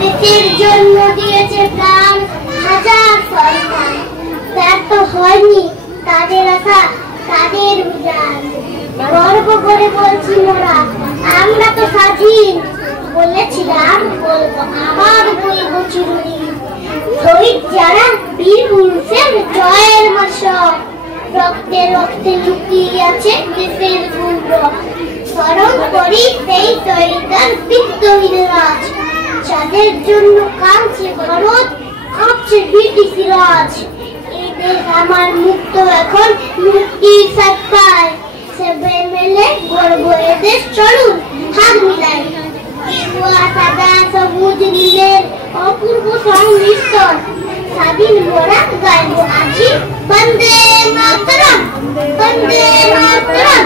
দেশের জন্য দিয়েছে প্রাণ হাজার সন্তান, ব্যর্থ হয়নি তাদের আশা তাদের উজান। গর্ব করে বলছি মোরা আমরা তো স্বাধীন, বলেছিলাম বলবো আবার বলবো চিরদিন। শহীদ যারা বীর পুরুষের জয়ের মাসক, রক্তে রক্তে লুকিয়ে আছে দেশের গৌরব। স্মরণ করি সেই শহীদদের বিদ্রোহীর রাজ, যাদের জন্য কাঁদছে ভারত, কাঁপছে ব্রিটিশ রাজ। এই দেশ আমার মুক্ত এখন মুক্তির সাক্ষায়, সবাই মিলে গর্ব এদেশ চলুন হাত মিলাই। সাদা সবুজ নীলের অপূর্ব সংমিশ্রণ, স্বাধীন মোরা গাইব আজি বন্দে মাতরম, বন্দে মাতরম।